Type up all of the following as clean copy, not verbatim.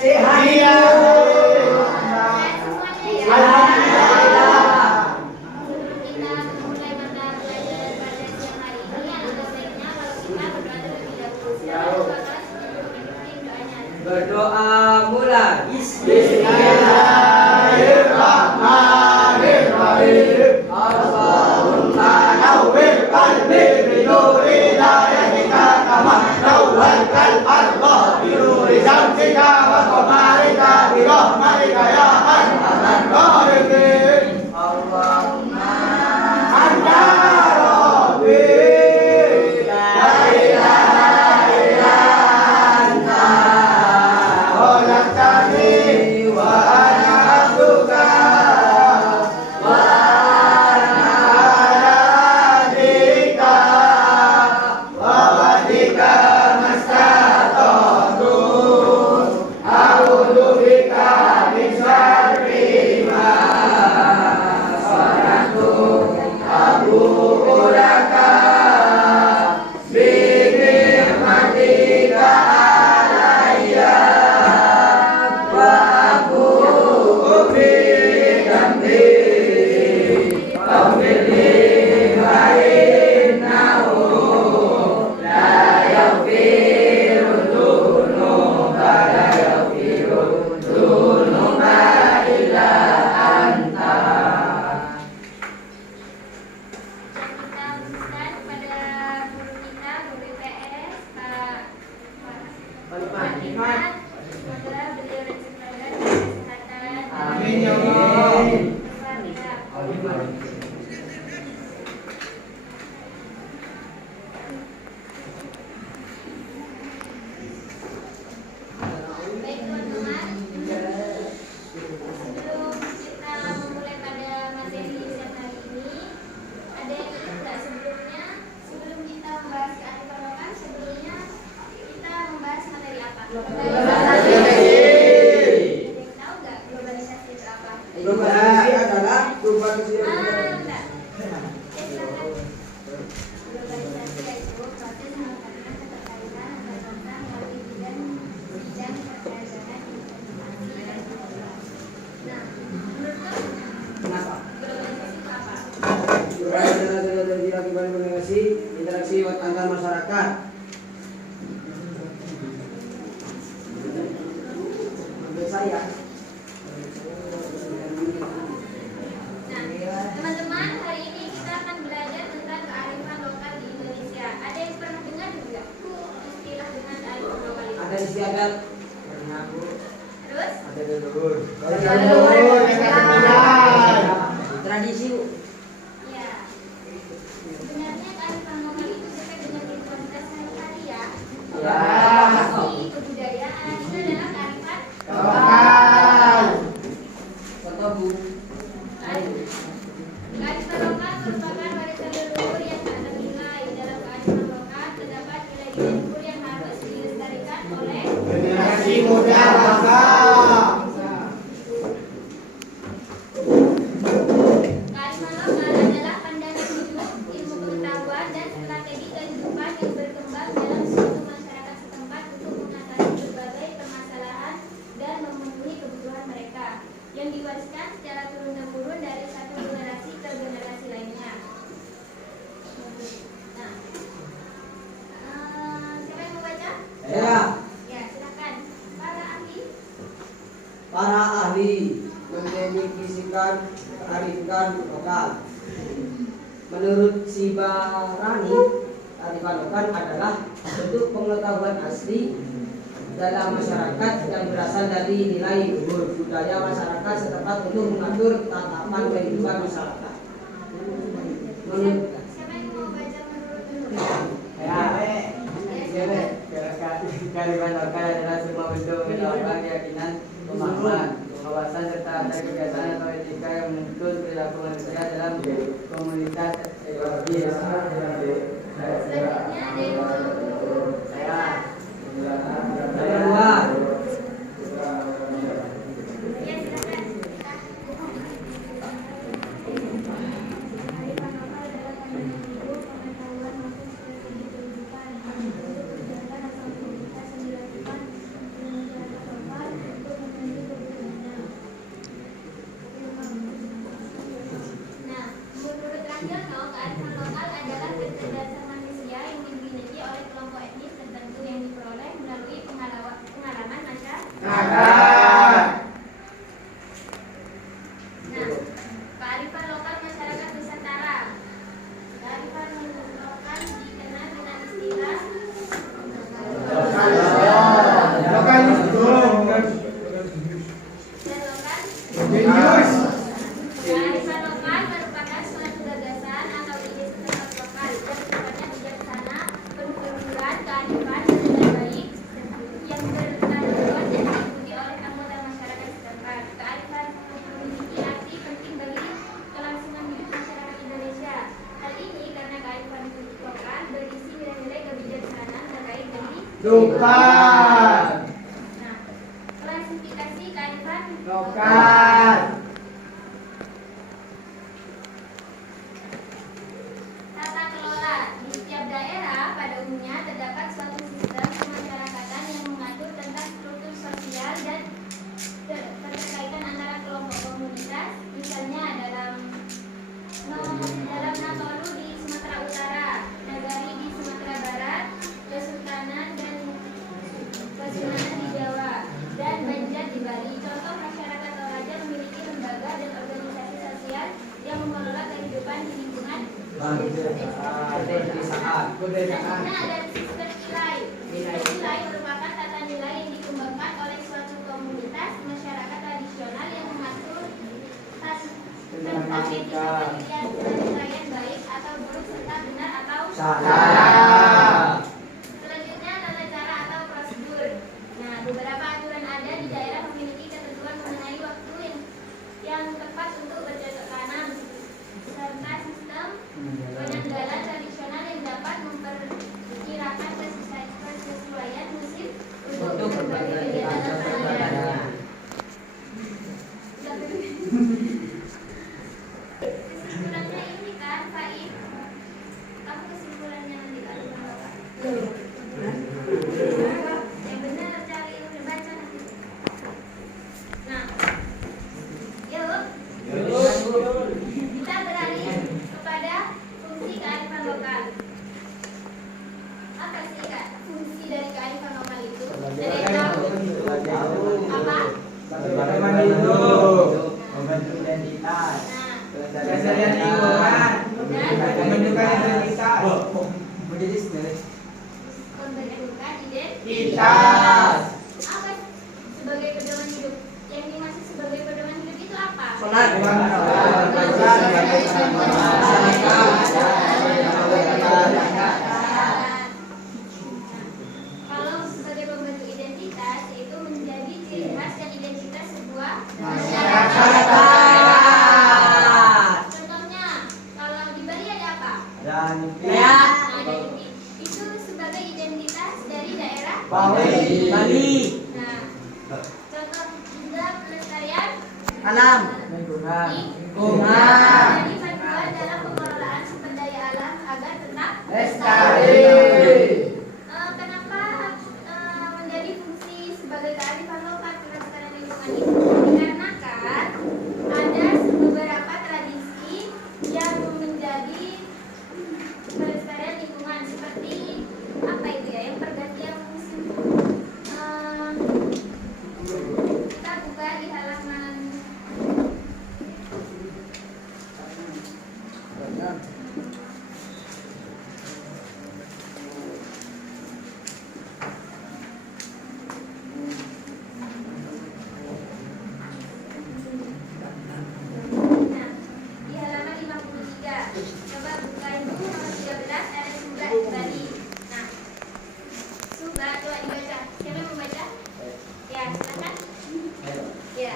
Sehat. Iya. Alhamdulillah. Sebelum kita memulai mata pelajaran pada siang hari ini, alangkah baiknya kalau kita berdoa terlebih dahulu. Silakan Bapak sebelum memimpin doanya. Berdoa mulai. Bismillahirrahmanirrahim. Allahumma nawwir qalbi bi nuri hidayatika kama nawwartal ardha bi nuri syamsika wa qamarika bi rahmatika ya arhamar rahimin. Allahumma anta rabbi la ilaha illa anta khalaqtani wa ana abduka wa ana ala ahdika wa wa'dika mastata'tu a'udzu bika min syarri ma sana'tu abu'u laka bi ni'matika alayya wa abu'u bi dhanbi faghfir li fa innahu la yaghfiru dzunuba illa anta. Kita berikan kepada guru kita, guru IPS, Pak Hikmat. Semoga beliau dan keluarga diberi kesehatan. Amin ya Allah. Al-Fatihah. Baik teman-teman, sebelum kita memulai pada materi siang hari ini, ada yang ingat nggak sebelumnya? Sebelum kita membahas kearifan lokal, sebelumnya kita membahas materi apa? Globalisasi. Ada yang tahu nggak globalisasi itu apa? Globalisasi adalah perubahan Enggak. Silakan. Globalisasi yaitu proses meningkatkan keterkaitan antar bangsa melalui bidang perdagangan, investasi, dan keuangan. Nah, menurut kamu Kenapa? globalisasi itu apa? Globalisasi adalah terjadi akibat komunikasi interaksi antar masyarakat. Menurut saya. Nah, teman-teman, hari ini kita akan belajar tentang kearifan lokal di Indonesia. Ada yang pernah dengar juga istilah dengan kearifan lokal itu? Ada istiadat. Terus? Ada leluhur. leluhur, Tradisi. Ya. Sebenarnya kearifan lokal itu dekat dengan ritualitas sehari-hari ya. Ya. Tradisi, kebudayaan itu adalah kearifan Lokal. Foto Bu. Kearifan lokal merupakan warisan leluhur yang tak ternilai. Dalam kearifan lokal terdapat nilai-nilai leluhur yang harus dilestarikan oleh Generasi muda bangsa. kearifan lokal adalah pandangan hidup, ilmu pengetahuan, dan strategi kehidupan yang berkembang dalam suatu masyarakat setempat untuk mengatasi berbagai permasalahan dan memenuhi kebutuhan mereka, yang diwariskan secara turun-temurun dari satu generasi ke generasi lainnya. Nah, siapa yang mau baca? Ya. Ya, silakan. Para ahli. Para ahli mendefinisikan kearifan lokal. Menurut Sibarani, kearifan lokal adalah bentuk pengetahuan asli dalam masyarakat yang berasal dari nilai luhur budaya masyarakat setempat untuk mengatur tatapan kehidupan masyarakat. Menurut Siapa yang mau baca menurut Kearifan lokal adalah semua bentuk pengetahuan, keyakinan, pemahaman, wawasan serta ada kebiasaan atau etika yang menuntut perilaku manusia dalam komunitas ekologis. selanjutnya ada yang mau Saya kedua, ya silakan. Dupan. Nah, klasifikasi kearifan Lokal. Tata kelola. Di setiap daerah pada umumnya terdapat suatu sistem kemasyarakatan yang mengatur tentang struktur sosial dan keterkaitan antara kelompok komunitas. Misalnya dalam Natoru di Sumatera Utara, Nagari di Sumatera Barat, Kesultanan dan Kesultanan di Jawa, dan Banjar di Bali. Contoh masyarakat Toraja memiliki lembaga dan organisasi sosial yang mengelola kehidupan di lingkungan. Selanjutnya ada sistem nilai. Sistem nilai merupakan tata nilai yang dikembangkan oleh suatu komunitas masyarakat tradisional yang mengatur tentang etika penilaian baik atau buruk serta benar atau Salah. Selanjutnya tata cara atau prosedur. Nah, beberapa aturan ada di daerah memiliki ketentuan mengenai waktu yang tepat untuk bercocok tanam serta sistem penanggalan tradisional yang dapat memperkirakan kesesuaian musim untuk berbagai kegiatan penanaman. Kesimpulannya ini kan, Faid. Kamu kesimpulannya nanti kalau Bapak. Yang benar cari udah baca nanti. Nah, yuk. Kita beralih kepada fungsi kearifan lokal. Apa sih Kak fungsi dari kearifan lokal itu? Ada yang tahu? Apa? Bagaimana hidup? Membentuk identitas. Nah, Kesadaran lingkungan. Pembentukan identitas. Menjadi sendiri. pembentukan identitas. Identitas. Apa sebagai pedoman hidup? Yang dimaksud sebagai pedoman hidup itu apa? Kalau sebagai pembentuk identitas, yaitu menjadi ciri khas dan identitas sebuah masyarakat. Contohnya, kalau di Bali ada apa? Dan Nah, ada Nyepi. Itu sebagai identitas dari daerah. Bali. Nah, contoh juga pelestarian Alam. lingkungan. Lingkungan. Jadi panduan dalam pengelolaan sumber daya alam agar tetap Lestari. Kenapa menjadi fungsi sebagai kearifan lokal pelestarian lingkungan itu? Dikarenakan ada beberapa tradisi yang menjadi pelestarian lingkungan seperti apa itu ya? Yang pergantian musim. Kita buka di halaman Nah, di halaman 53. Coba buka itu nomor 13 ada Suba di Bali. Nah, Suba coba dibaca. Siapa yang membaca? Ya, silakan. Ya.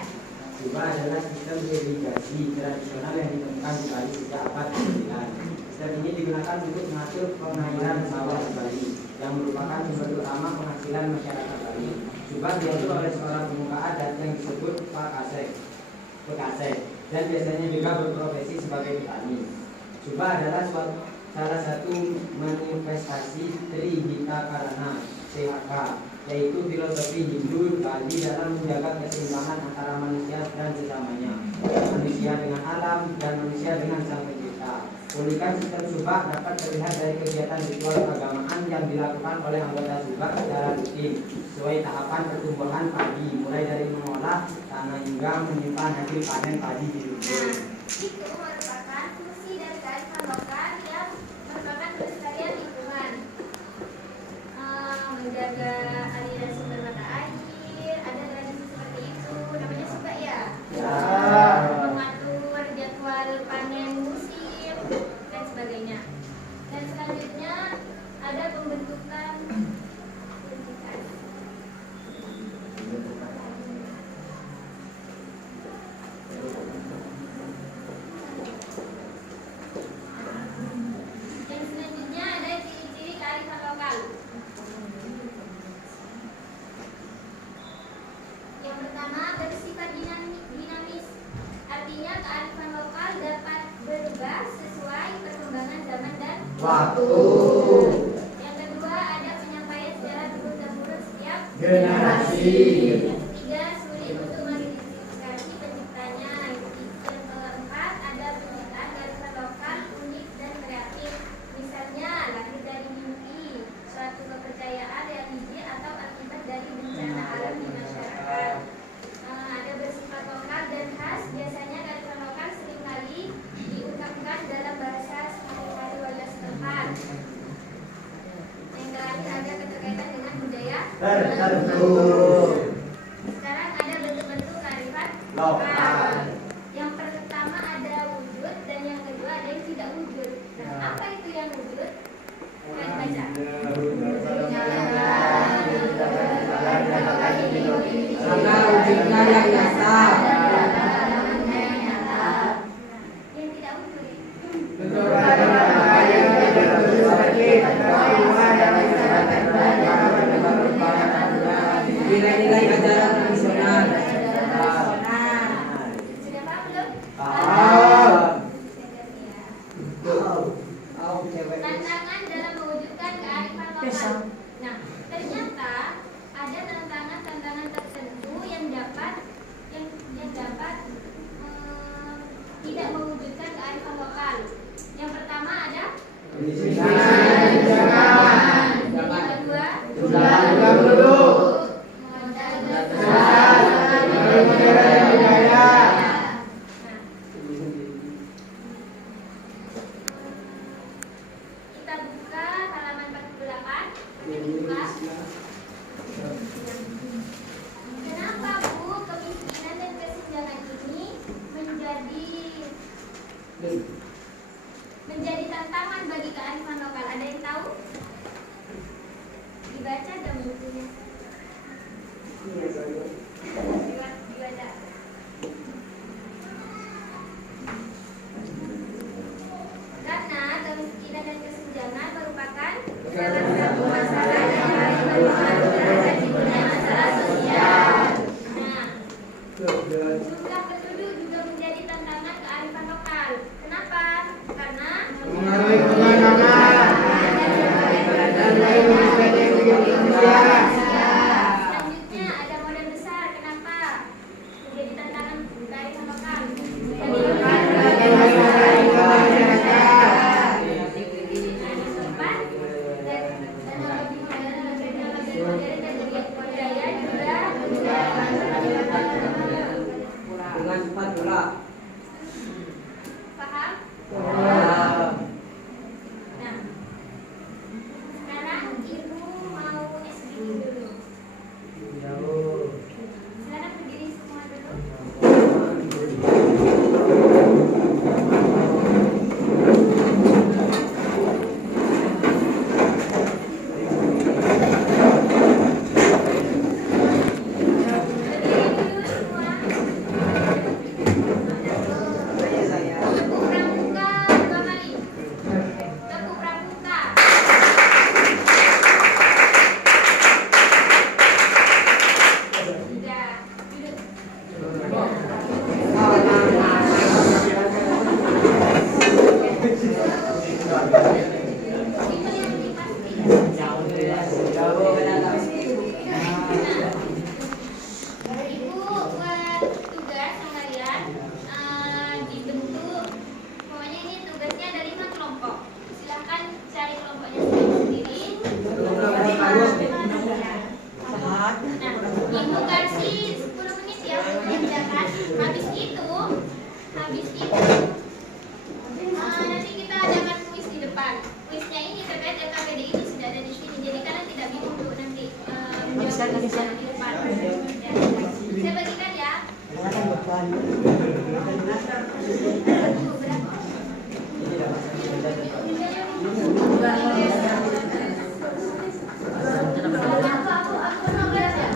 Suba adalah sistem irigasi tradisional yang ditemukan di Bali sejak abad ke-9. Sistem ini digunakan untuk mengatur pengairan sawah di Bali, yang merupakan sumber utama penghasilan masyarakat Bali. Suba diatur oleh seorang pemuka adat yang disebut Pekaseh, dan biasanya juga berprofesi sebagai petani. Suba adalah salah satu manifestasi Trihita Karana CHK, yaitu filosofi Hindu Bali dalam menjaga keseimbangan antara manusia dan sesamanya, manusia dengan alam dan manusia dengan sang pencipta. Keunikan sistem Suba dapat terlihat dari kegiatan ritual keagamaan yang dilakukan oleh anggota Suba secara rutin sesuai tahapan pertumbuhan padi, mulai dari mengolah tanah hingga menyimpan hasil panen padi di lumbung. Nah, itu merupakan fungsi dari kearifan lokal yang merupakan pelestarian lingkungan. Menjaga aliran sumber mata air, ada tradisi seperti itu, namanya Suba ya. Mengatur jadwal panen musim dan sebagainya. Dan selanjutnya ada pembentukan identitas. waktu. Yang kedua ada penyampaian secara turun-temurun setiap Generasi. Yang ketiga sulit untuk mengidentifikasi penciptanya. Yang keempat ada penciptaan garisan lokal unik dan kreatif. Misalnya lahir dari mimpi, suatu kepercayaan religi atau akibat dari bencana alam di masyarakat. Ada bersifat lokal dan khas. Biasanya garisan lokal seringkali diungkapkan dalam bahasa sehari-hari warga setempat. Yang terakhir ada keterkaitan dengan budaya Tertentu. Sekarang ada bentuk-bentuk kearifan Lokal. Yang pertama ada wujud dan yang kedua ada yang tidak wujud. Nah, apa itu yang wujud? Kita baca. Karena wujudnya yang nyata. Yang tidak wujud. Nilai-nilai ajaran tradisional. Sudah paham belum? Paham. Tantangan dalam mewujudkan kearifan lokal. Nah, ternyata ada tantangan-tantangan tertentu yang dapat tidak mewujudkan kearifan lokal. Yang pertama ada yang kedua kita buka halaman 48. Buka. Kenapa Bu kemiskinan dan kesenjangan ini menjadi tantangan bagi kearifan lokal? Ada yang tahu? Dibaca dong bukunya. Dibaca. Karena kemiskinan dan kesenjangan merupakan salah satu masalah yang paling berpengaruh terhadap timbulnya masalah sosial. Nah, jumlah penduduk juga menjadi tantangan kearifan lokal. Kenapa? Karena Mengalami kemana-mana. selanjutnya ada modal besar. Kenapa? Menjadi tantangan kearifan lokal. Dengan cepat pula. Paham? Nah, sekarang Ibu mau SBY dulu. Silakan berdiri semua dulu. Berdiri dulu semua. Tepuk pramuka dua kali. Tepuk pramuka. Sudah. Duduk. Itu yang dipasti. Ibu buat tugas sama kalian dibentuk. Pokoknya ini tugasnya ada 5 kelompok. Silahkan cari kelompoknya sendiri. Nah, Ibu kasih 10 menit ya untuk mengerjakan. Habis itu nanti kita adakan kuis di depan. Kuisnya ini terkait LKPD itu sudah ada di sini. Jadi kalian tidak bingung untuk nanti menjawab kuisnya di depan. Ya. Saya bagikan ya. Aku mau belajar.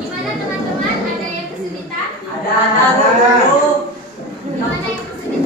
Gimana teman-teman? Ada yang kesulitan? Ada. Gimana yang kesulitan?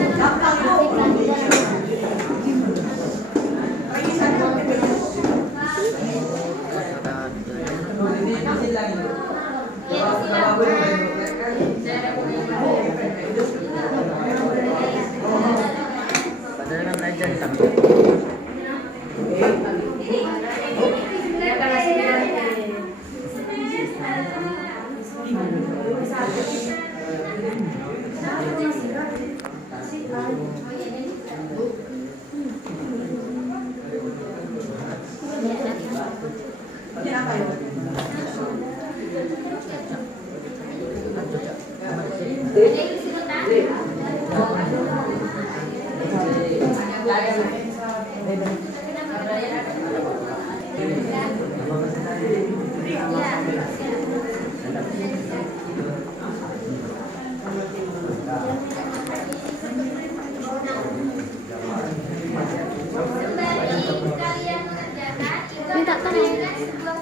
Minta tolong.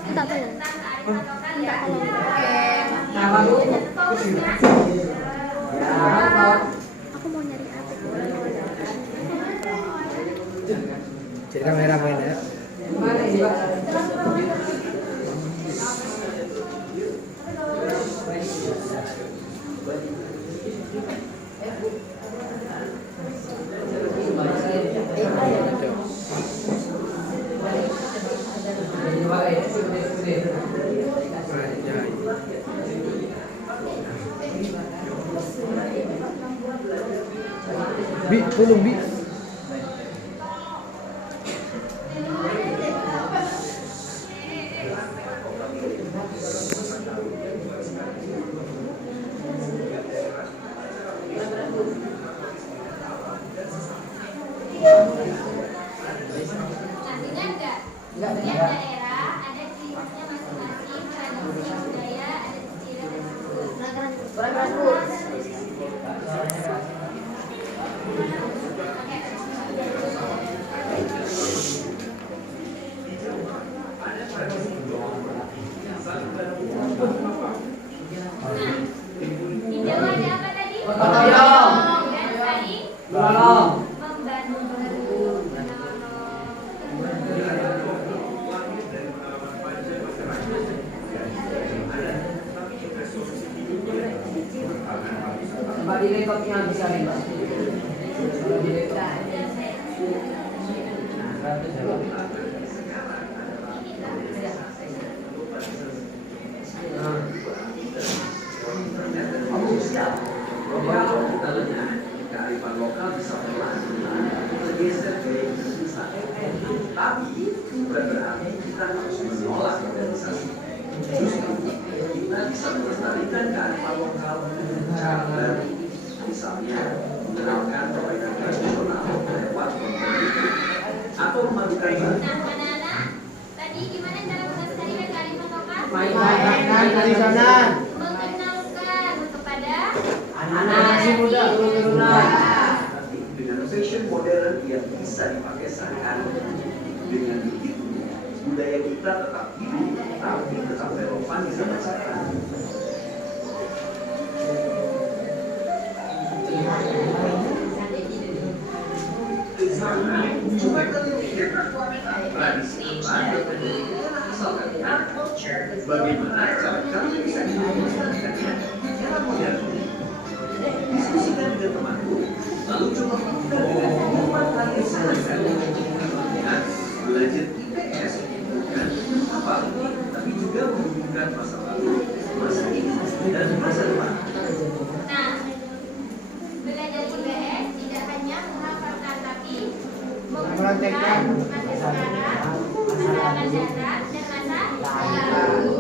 Minta tolong. Minta tolong. Aku mau nyari apa? Jadi kamera main ya. Bi, tolong Bi. Artinya enggak? Setiap daerah ada ciri khasnya masing-masing, tradisi budaya, ada ciri tersebut. Di Jawa ada apa tadi? Gotong royong. Dan tadi Menolong. membantu. Mbak di rekodnya bisa nih Mbak. Kalau di rekod. Kearifan lokal bisa bergeser dari Indonesia. Tapi bukan berarti kita harus menolak modernisasi. Justru kita bisa melestarikan kearifan lokal dengan cara baru. Misalnya mengenalkan permainan tradisional lewat konten atau memadukan baru. Nah, anak-anak, tadi gimana cara melestarikan kearifan lokal? Main-mainan tradisional. Mengenalkan kepada Anak si muda turunan. Dengan fashion modern yang bisa dipakai sehari-hari. Dengan begitu, budaya kita tetap hidup, tapi tetap relevan di zaman sekarang. Cuma tradisi asal kalian, bagaimana cara kalian bisa melestarikannya di era modern? Diskusikan dengan temanku, lalu coba lakukan dengan membuat latihan sehari-hari. Belajar IPS bukan apa tapi juga menghubungkan masa lalu, masa kini, dan masa depan. Nah, belajar IPS tidak hanya menghafalkan tapi menghubungkan masa sekarang, masa akan datang, dan masa lalu.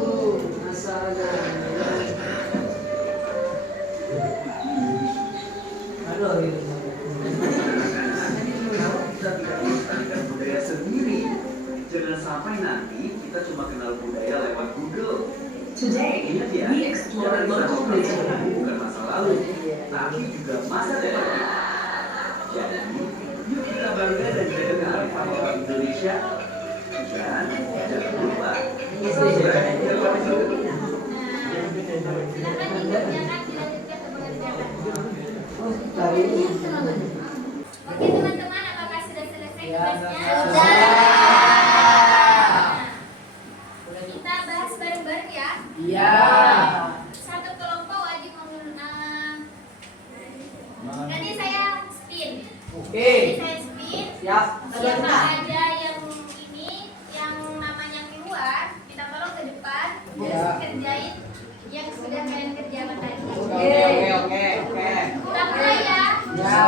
Aduh, Kalau kita tidak melestarikan budaya sendiri, jangan sampai nanti kita cuma kenal budaya lewat Google. Ingat ya, kearifan lokal itu bukan masa lalu, tapi juga masa depan. Jadi, yuk kita bangga dan jaga kearifan lokal Indonesia. Dan jangan lupa, subscribe dan like juga. Silakan dikerjakan, dilanjutkan ke pengerjaan. Tadi ini. Oke teman-teman, apakah sudah selesai tugasnya? Nah, kita bahas bareng-bareng ya. Iya. Satu kelompok wajib nanti saya spin. Oke. Nanti saya spin. Siap. Siapa aja yang ini, yang namanya keluar, kita tolong ke depan. Ya. Kerjain yang sudah kalian kerjakan tadi. Oke. Kita mulai ya. Ya.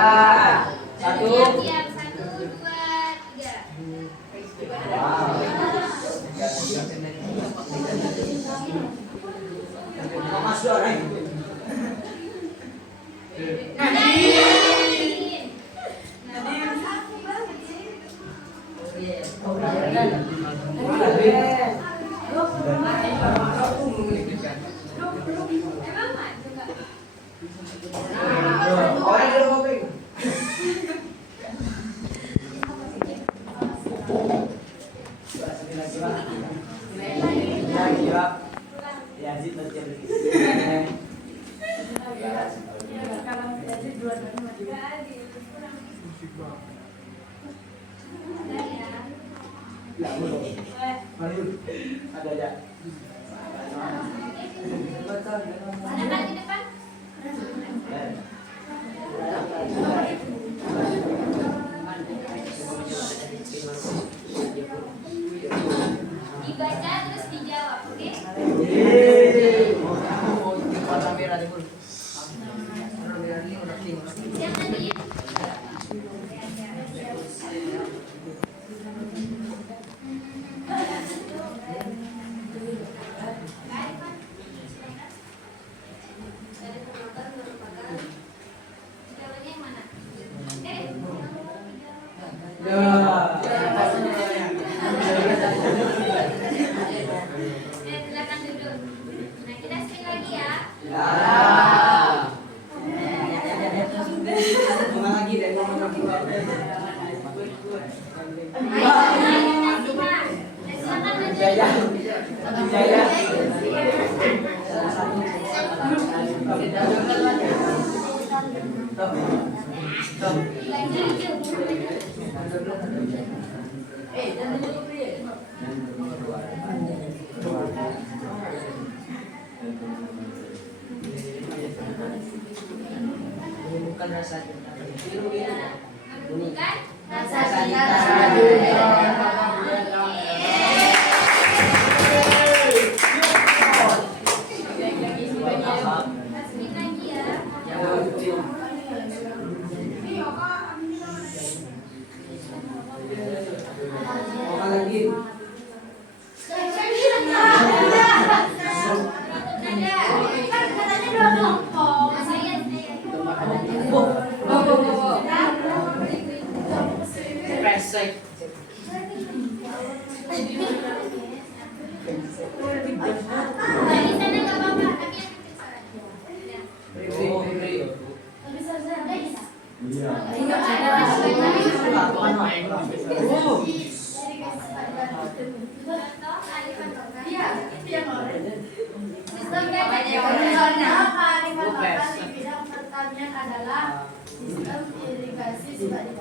Orang dulu kopi. Ada aja. Ada di depan. Dibaca terus dijawab, oke? Siap tadi? Jawabannya yang mana? Silakan duduk. Nah, kita screen lagi ya. Bukan rasa Bukan rasa cinta. Masukin lagi ya. Apa lagi? Resek. Dari sana nggak apa-apa, tapi yang kecil suaranya. Contoh alifan lokal. Sistem di bidang pertanian adalah sistem irigasi sebagai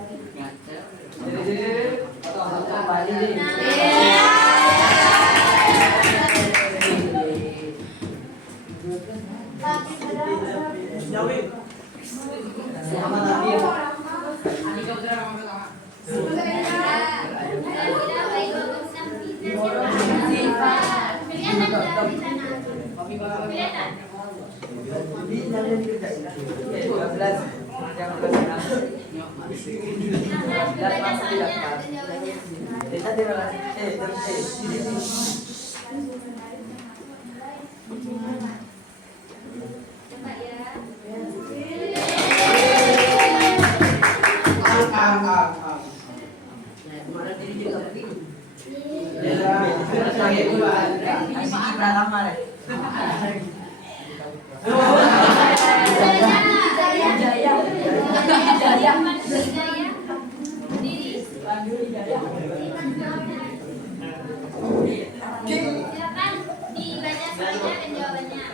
Silakan dibaca soalnya dan jawabannya.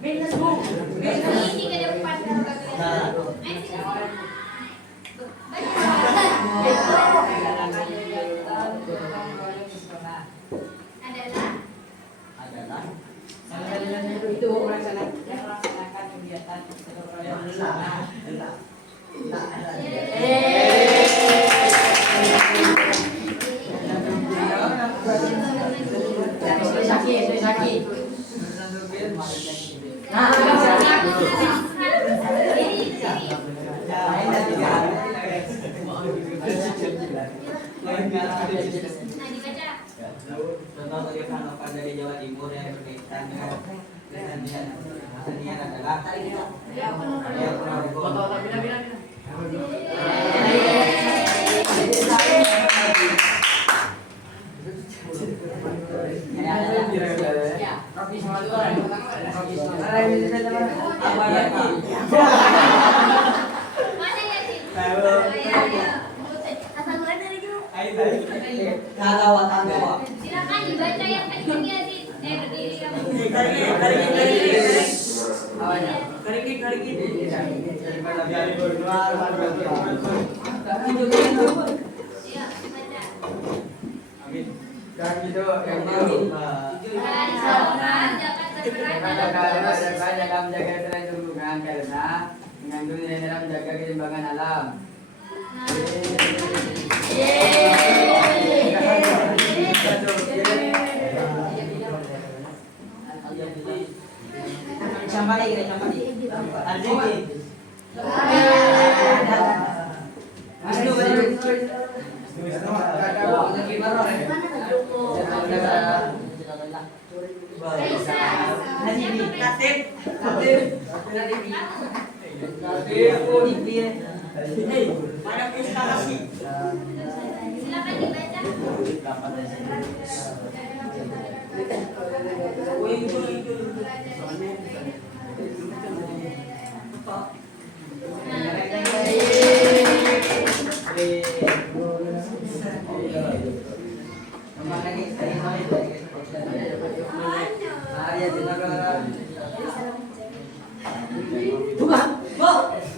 Ke depan kalau nggak kelihatan. Ini ke depan kalau nggak kelihatan. Itu melaksanakan kegiatan Contoh kegiatan apa dari Jawa Timur yang berkaitan dengan kesenian adalah Silakan dibaca yang kecilnya sih. Berdiri kamu. Awalnya. Iya, baca. Dan itu yang baru. Hari seorang dapat berperan Ada dalam dalam jaga terang lingkungan karena mengandung nilai dalam jaga keseimbangan alam. Silakan dibaca.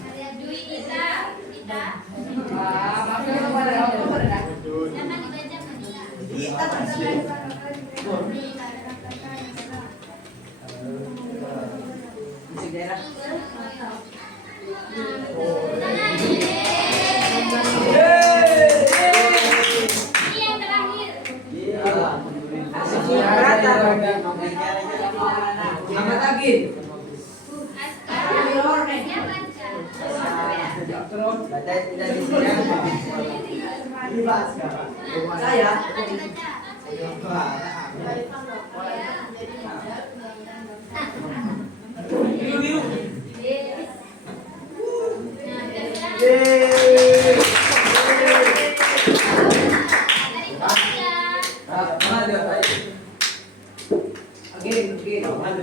Karya Dwi Ita. Silakan dibaca Madila. Ini yang terakhir. Apa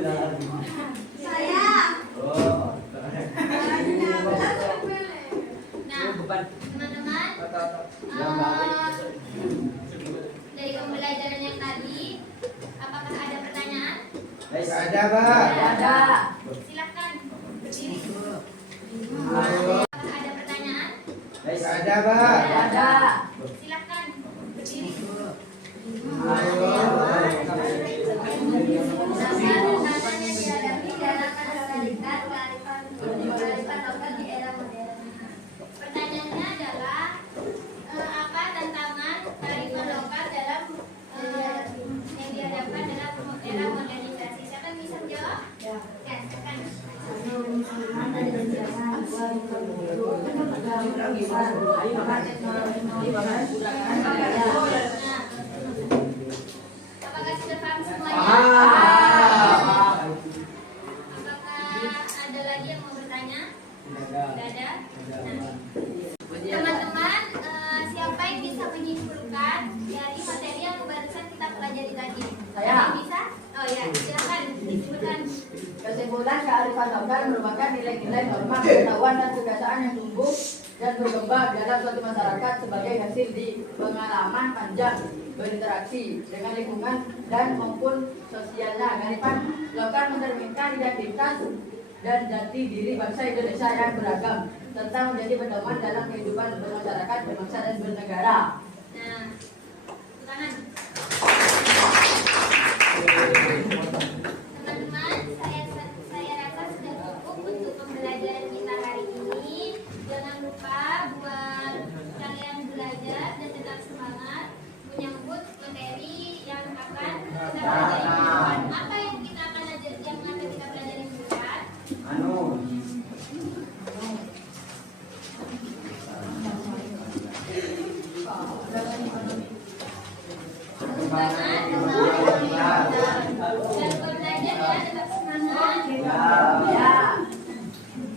lagi? Saya. Teman-teman, dari pembelajaran yang tadi, apakah ada pertanyaan? Ada, Pak. Silakan berdiri. Apakah ada pertanyaan? Ada, Pak. Silakan berdiri. Tantangan yang dihadapi dalam melestarikan kearifan lokal di era modern. Pertanyaannya adalah apa tantangan kearifan lokal dalam yang dihadapkan dalam era modernisasi? Siapa yang bisa menjawab? Ya, silakan. Apakah sudah paham semuanya? Apakah ada lagi yang mau bertanya? Tidak ada. Teman-teman, siapa yang bisa menyimpulkan dari materi yang barusan kita pelajari tadi? Ada yang bisa? Oh ya, silakan disebutkan. Kesimpulan, kearifan lokal merupakan nilai-nilai norma, pengetahuan dan kebiasaan yang tumbuh dan berkembang dalam suatu masyarakat sebagai hasil di pengalaman panjang berinteraksi dengan lingkungan dan maupun sosialnya. Kearifan lokal mencerminkan identitas dan jati diri bangsa Indonesia yang beragam serta menjadi pedoman dalam kehidupan bermasyarakat, berbangsa dan bernegara. Nah, tangan. Teman-teman, saya rasa sudah cukup untuk pembelajaran kita hari ini. Jangan lupa buat kalian belajar dan tetap semangat menyambut materi yang akan kita pelajari ke depan. Apa yang kita akan pelajari bukan?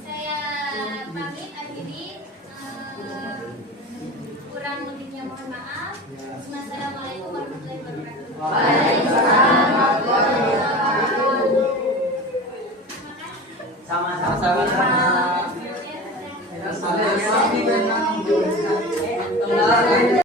Saya pamit akhiri, kurang lebihnya mohon maaf. Wassalamualaikum warahmatullahi wabarakatuh. Sama-sama.